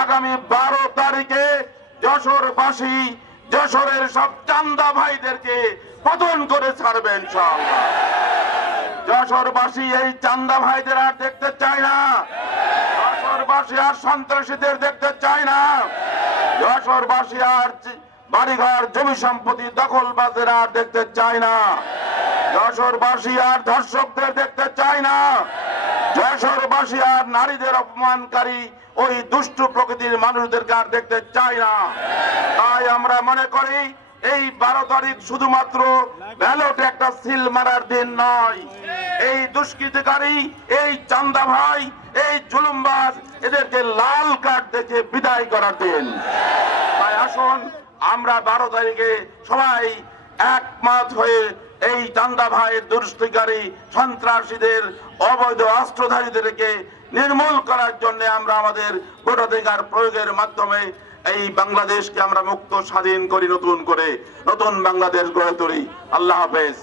আগামী 12 তারিখে যশোরবাসী যশোরের সব চান্দা ভাইদেরকে পতন করে ছাড়বে ইনশাআল্লাহ। যশোরবাসী এই চান্দা ভাইদের আর দেখতে চায় না। যশোরবাসী আর সন্ত্রাসীদের দেখতে চায় না। যশোরবাসী আর বাড়িঘর জমি সম্পত্তি দখলবাজদের আর দেখতে চায় না। যশোরবাসী আর ধর্ষকদের দেখতে চায় না। যশোরবাসী আর নারীদের অপমানকারী ওই দুষ্ট প্রকৃতির মানুষদেরকে আর দেখতে চায় না। তাই আমরা মনে করি এই 12 তারিখ শুধুমাত্র ব্যালটে একটা সিল মারার দিন নয়। এই দুষ্কৃতিকারী, এই চান্দা ভাই, এই জুলুমবাজ এদেরকে লাল কার্ড দেখে বিদায় করার দিন। তাই আসুন আমরা 12 তারিখে সবাই একমত হয়ে এই চান্দা ভাই, দুষ্কৃতিকারী, সন্ত্রাসীদের, অবৈধ অস্ত্রধারীদেরকে নির্মূল করার জন্য আমরা আমাদের ভোটাধিকার প্রয়োগের মাধ্যমে এই বাংলাদেশকে আমরা মুক্ত স্বাধীন করি, নতুন করে নতুন বাংলাদেশ গড়ে তুলি। আল্লাহ হাফেজ।